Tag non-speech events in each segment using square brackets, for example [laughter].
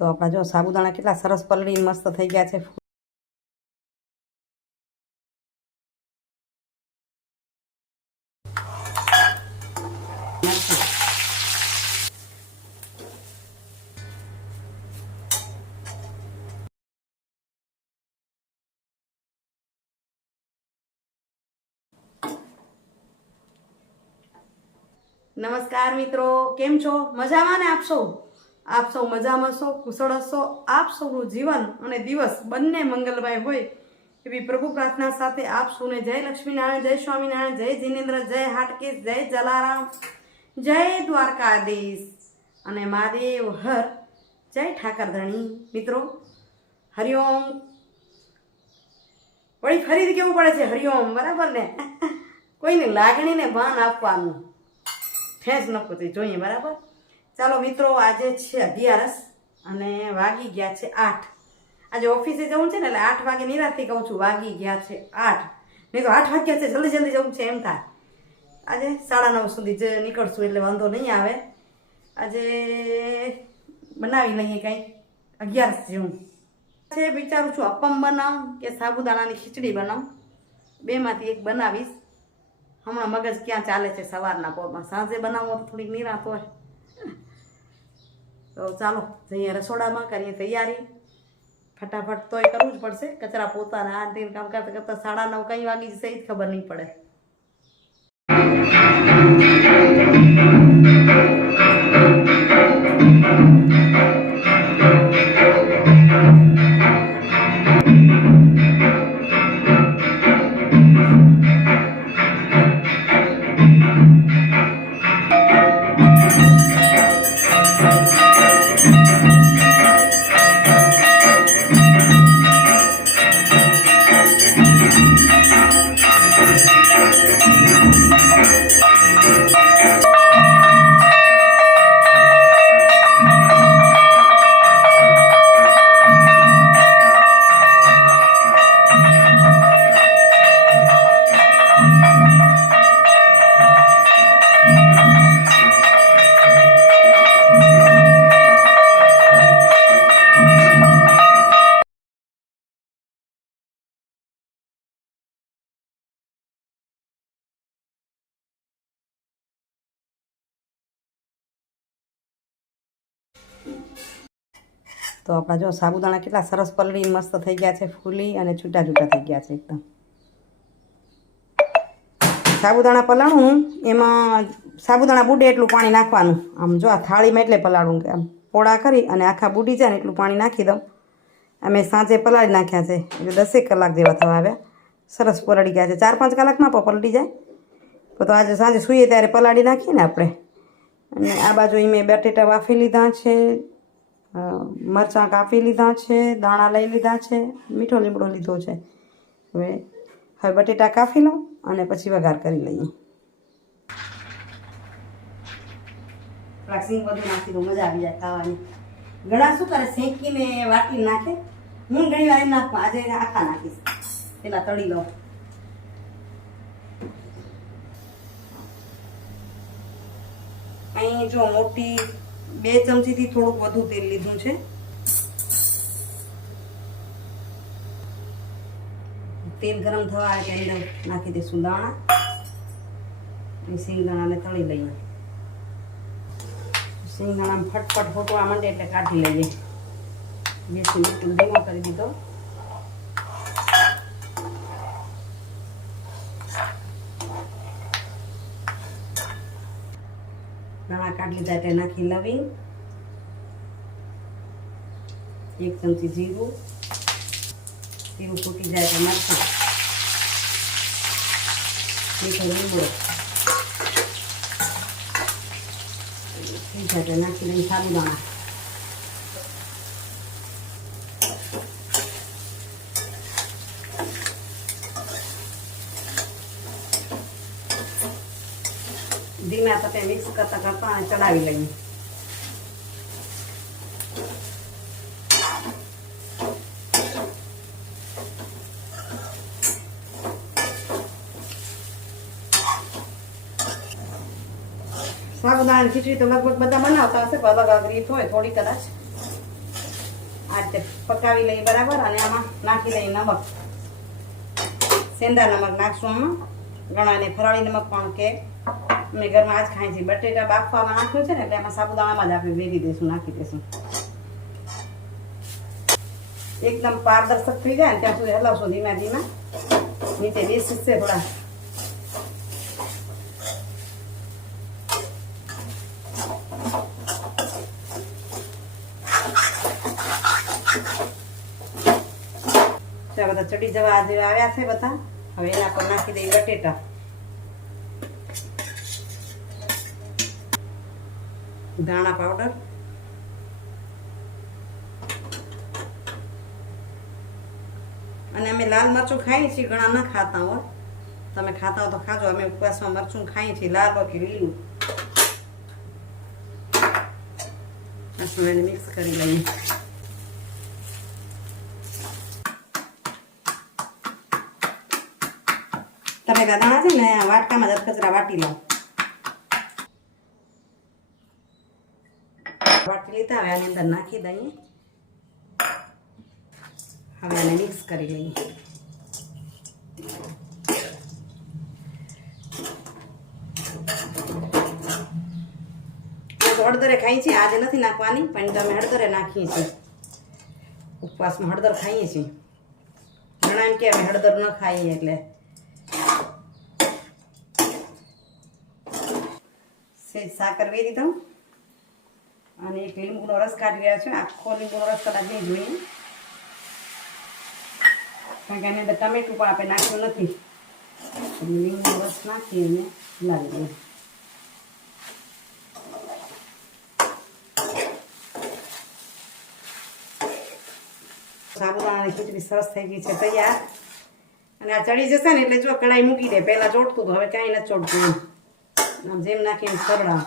તો આપણા જો સાબુદાણા કેટલા સરસ પલળીને મસ્ત થઈ ગયા છે. નમસ્કાર મિત્રો, કેમ છો? મજામાં ને આપ સૌ આપ સૌ મજામાં છો? કુશળ હશો? આપ સૌનું જીવન અને દિવસ બંને મંગલમય હોય એવી પ્રભુ પ્રાર્થના સાથે આપ સૌને જય લક્ષ્મીનારાયણ, જય સ્વામિનારાયણ, જય જીનેન્દ્ર, જય હાટકેશ, જય જલારામ, જય દ્વારકાધીશ અને મહાદેવ, હર, જય ઠાકરધણી. મિત્રો, હરિઓમ. વળી ફરીથી કેવું પડે છે? હરિઓમ, બરાબર ને? કોઈની લાગણીને ભાન આપવાનું. ફેંસ ન પોતે જોઈએ, બરાબર? ચાલો મિત્રો, આજે છે અગિયારસ અને વાગી ગયા છે આઠ. આજે ઓફિસે જવું છે ને, એટલે આઠ વાગે નિરાથી કહું છું, વાગી ગયા છે આઠ. નહીં તો આઠ વાગ્યા છે, જલ્દી જલ્દી જવું છે, એમ થાય. આજે સાડા નવ સુધી જ નીકળશું, એટલે વાંધો નહીં આવે. આજે બનાવી લઈએ કંઈ, અગિયારસ જેવું. છે, વિચારું છું, અપમ બનાવું કે સાબુદાણાની ખીચડી બનાવું? બેમાંથી એક બનાવીશ. હમણાં મગજ ક્યાં ચાલે છે, સવારના પોરમાં. સાંજે બનાવો તો થોડીક નિરાત હોય. તો ચાલો, જઈએ રસોડામાં, કરીએ તૈયારી. ફટાફટ તોય કરવું જ પડશે. કચરા પોતાના, આ તે કામ કરતા કરતા સાડા નવ કઈ વાગી જશે એ જ ખબર નહીં પડે. તો આપણા જો સાબુદાણા કેટલા સરસ પલળી મસ્ત થઈ ગયા છે, ફૂલી અને છૂટા છૂટા થઈ ગયા છે એકદમ. સાબુદાણા પલાળું એમાં સાબુદાણા બુડે એટલું પાણી નાખવાનું. આમ જો આ થાળીમાં એટલે પલાળું કે આમ પોળા કરી અને આખા બુડી જાય ને એટલું પાણી નાખી દઉં. અમે સાંજે પલાળી નાખ્યા છે, એટલે દસેક કલાક જેવા થવા આવ્યા. સરસ પલળી ગયા છે. ચાર પાંચ કલાકમાં પણ પલળી જાય. તો આજે સાંજે સૂઈએ ત્યારે પલાળી નાખીએ ને આપણે. અને આ બાજુ મેં બટેટા વાફી લીધા છે મરચાં કાપી લીધા છે, દાણા લઈ લીધા છે, મીઠો લીમડો લીધો છે. હવે હવે બટેટા કાપી લઉં અને પછી વઘાર કરી લઈએ. સિંગ બધું નાખી મજા આવી જાય ખાવાની. ઘણા શું કરે વાટી નાખે? હું ઘણી વાર એમ નાખું આખા નાખીશ. પેલા તળી લઉં. અહીં જો મોટી બે ચમચીથી થોડુંક વધુ તેલ લીધું છે. તેલ ગરમ થવા આવે એટલે અંદર નાખી દઈશું દાણા. અને સિંગદાણાને તળી લઈએ. સિંગદાણા ફટફટ ફોટવા માંડે એટલે કાઢી લઈએ. ગેસની મીઠું ધીમો કરી દીધો. દાણા કાઢી લીધા એટલે નાખી લવિંગ. એક ચમચી જીરું. જીરું ફૂટી જાય તો નાખું મીઠો લીમડો. નાખી લઈને સાબુદાણા. ધીમા તપે મિક્સ કરતા કરતા ચડાવી લઈએ. સાબુદાણા ખીચડી તો લગભગ બધા બનાવતા હશે અલગ અલગ રીત હોય, થોડી કદાચ. આ રીતે પકાવી લઈએ બરાબર, અને આમાં નાખી લઈએ નમક. સેંધા નમક નાખશું આમાં. ઘણાને ફરાળી નમક પણ કે અમે ઘરમાં આજ ખાઈ છીએ બટેટા બાફવામાં નાખ્યું છે ને એટલે એમાં સાબુદાણામાં જ આપણે વેરી દઈશું, નાખી દઈશું. એકદમ પારદર્શક થઈ જાય ને ત્યાં સુધી હલાવશું ધીમા ધીમા. નીચે બેસી છે થોડા. ચાલો, બધા ચડી જવા આજે આવ્યા છે બધા. હવે એના પર નાખી દઈએ બટેટા. ધાણા પાવડર અને અમે લાલ મરચું ખાઈએ છીએ, ઘણા ના ખાતા હોય તમે ખાતા હો તો ખાજો. અમે ઉપવાસમાં મરચું ખાઈએ છીએ, લાલ હોય કે લીલું. એને મિક્સ કરી લઈએ. તમે દાદા છે ને વાટકામાં દસ કચરા વાટી લો. વાટી લીધા, હવે આની અંદર નાખી દઈએ. હવે આને મિક્સ કરી લઈએ. હળદરે ખાઈ છીએ, આજે નથી નાખવાની, પણ તમે હળદરે નાખીએ છીએ. ઉપવાસમાં હળદર ખાઈએ છીએ. ઘણા એમ કે અમે હળદર ન ખાઈએ એટલે. સેજ સાકર વેરી દઉં. અને એક લીંબુનો રસ કાઢી રહ્યા છે. આખો લીંબુનો રસ કદાચ જોઈએ. કારણ કે એની અંદર ટમેટું પણ આપણે નાખ્યું નથી. લીંબુનો રસ નાખી અને લાવી દઈએ. સાબુદાણાની ખીચડી સરસ થઈ ગઈ છે, તૈયાર. અને આ ચડી જશે ને એટલે જો કઢાઈ મૂકી દે. પહેલાં ચોટતું, તો હવે કાંઈ નથી ચોટતું આમ જેમ નાખીને સરળા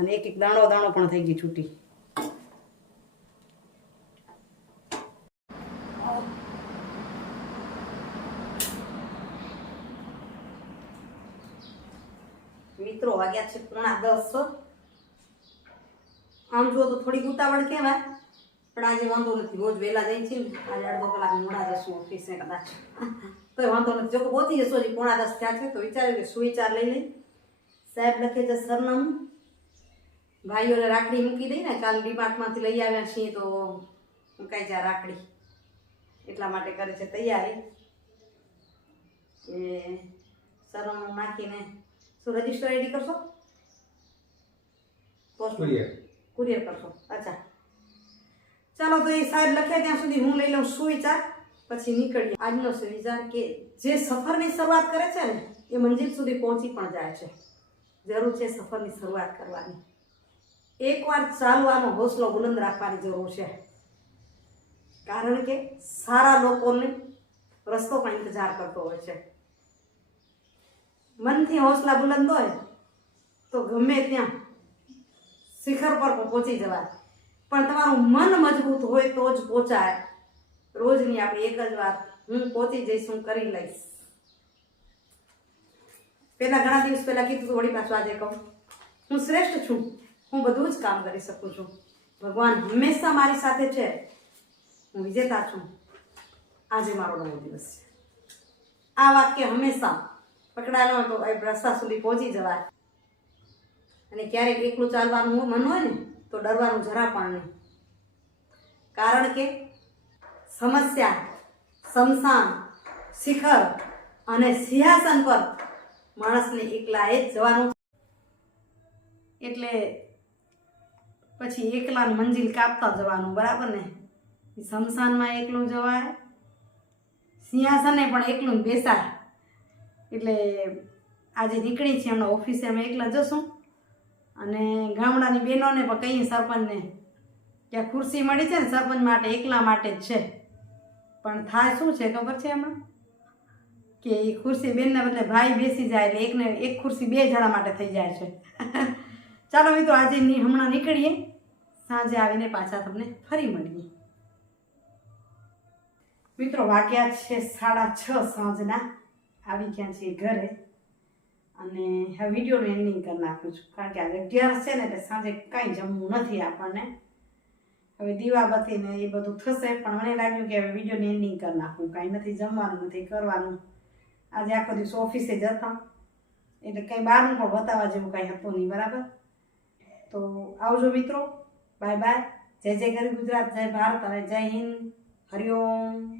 અને એક એક દાણો દાણો પણ થઈ ગઈ છૂટી. મિત્રો, વાગ્યા છે પોણા દસ. આમ જુઓ તો થોડીક ઉતાવળ કહેવાય, પણ આજે વાંધો નથી. રોજ વહેલા જઈ છે આજે અડધો કલાક મોડા જશું ઓફિસે કદાચ. [laughs] તો વાંધો નથી. જો કે પહોંચી જશો હજી પોણા દસ થયા છે, તો વિચાર્યું કે સુવિચાર લઈ લઈ સાહેબ લખે છે સરનામું. ભાઈઓને રાખડી મૂકી દઈ ને કાલ ડીમાર્ટમાંથી લઈ આવ્યા છીએ તો મૂકાઈ જાય રાખડી. એટલા માટે કરે છે તૈયારી. એ સરમ નાખીને. શું રજિસ્ટર આઈડી કરશો? કુરિયર. કરશો. અચ્છા. ચાલો તો એ સાહેબ લખે ત્યાં સુધી હું લઈ લઉં સુવિચાર પછી નીકળીએ. આજનો સુવિચાર કે જે સફરની શરૂઆત કરે છે ને એ મંજિલ સુધી પહોંચી પણ જાય છે. જરૂર છે સફરની શરૂઆત કરવાની. એકવાર ચાલવાનો હોસલો બુલંદ રાખવાની જરૂર છે. કારણ કે સારા લોકોને રસ્તો પણ ઇંતજાર કરતો હોય છે. મનથી હોસલા બુલંદ હોય તો ગમે ત્યાં શિખર પર પહોંચી જવાય. પણ તમારું મન મજબૂત હોય તો જ પહોંચાય. રોજની આપણી એક જ વાત, હું પહોંચી જઈશ, હું કરી લઈશ. પહેલાં ઘણા દિવસ પહેલાં કીધું વળી પાછું આજે કહું. હું શ્રેષ્ઠ છું. હું બધું જ કામ કરી શકું છું. ભગવાન હંમેશા મારી સાથે છે. હું વિજેતા છું. આજે મારો નવો દિવસ છે. આ વાક્ય હંમેશા પકડાયેલો તો એ રસ્તા સુધી પહોંચી જવાય. અને ક્યારેક એકલું ચાલવાનું મન હોય ને, તો ડરવાનું જરા પણ નહીં. કારણ કે સમસ્યા સમસાન શિખર અને સિંહાસન પર માણસને એકલાએ જ જવાનું. એટલે પછી એકલાનું મંજિલ કાપતા જવાનું, બરાબર ને? શમશાનમાં એકલું જવાય, સિંહાસને પણ એકલું બેસાય. એટલે આજે નીકળી છે હમણાં ઓફિસે, અમે એકલા જશું. અને ગામડાની બહેનોને પણ કહીએ સરપંચને કે ખુરશી મળી છે ને, સરપંચ માટે એકલા માટે જ છે. પણ થાય શું છે ખબર છે હમણાં કે એ ખુરશી બેનના બદલે ભાઈ બેસી જાય એટલે એકને, એક ખુરશી બે જણા માટે થઈ જાય છે. [laughs] ચાલો મિત્રો, આજે હમણાં નીકળીએ. સાંજે આવીને પાછા તમને ફરી મળીએ. મિત્રો, વાગ્યા છે સાડા છ સાંજના. આવી ગયા છીએ ઘરે. અને હવે વિડીયોનું એન્ડિંગ કરી નાખું છું. કારણ કે આજે અગિયાર છે ને, એટલે સાંજે કાંઈ જમવું નથી આપણને. હવે દીવાબત્તીને એ બધું થશે, પણ મને લાગ્યું કે હવે વિડીયોની એન્ડિંગ કરી નાખું. કાંઈ નથી જમવાનું, નથી કરવાનું. આજે આખો દિવસ ઓફિસે જતા એટલે કંઈ બહારનું પણ બતાવવા જેવું કંઈ હતું નહીં, બરાબર? તો આવજો મિત્રો. Bye bye. જય જય ગરી ગુજરાત, જય ભારત અને જય હિન્દ. હરિઓમ